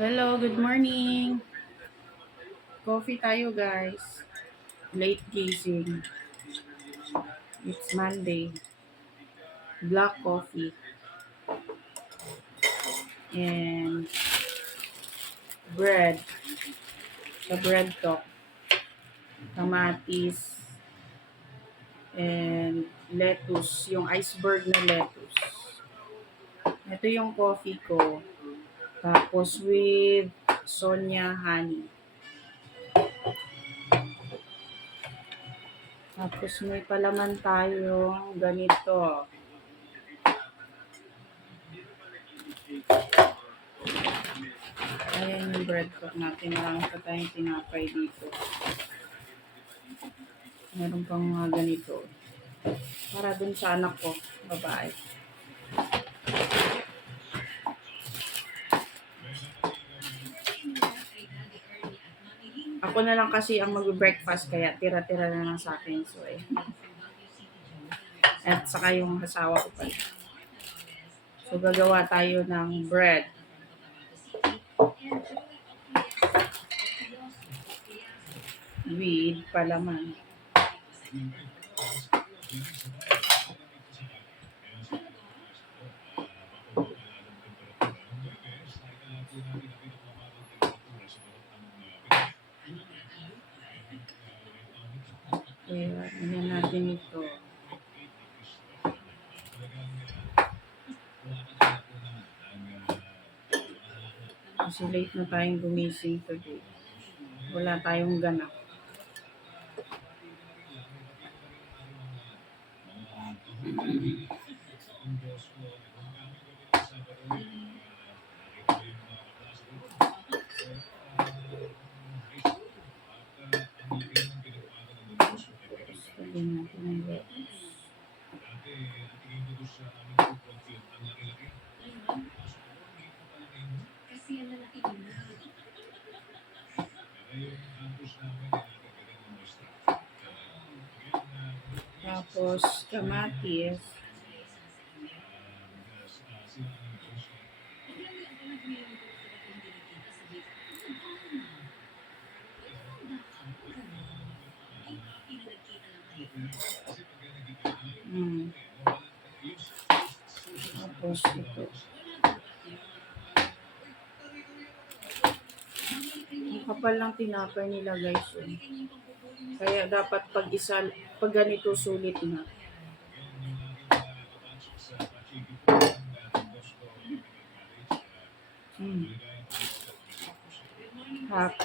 Hello, good morning. Coffee tayo, guys. Late gising. It's Monday. Black coffee and bread. Sa bread talk, kamatis and lettuce, yung iceberg na lettuce. Ito yung coffee ko. Tapos with Sonia honey. Tapos may palaman tayong ganito. Ayan yung bread talk natin. Marami pa tayong tinapay dito. Meron pang mga ganito. Para dun sa anak ko, babae. Ako na lang kasi ang mag-breakfast kaya tira-tira na lang sa akin. So, at saka yung asawa ko pa. So, gagawa tayo ng bread. With palaman. Kaya, ganyan natin ito. Kasi late na tayong gumising today. Wala tayong ganap. Lagyan natin ng lettuce. Tapos, kamatis. Tapos, ito. Ang kapal lang tinapay nila, guys. Kaya dapat pag ganito sulit na. Half.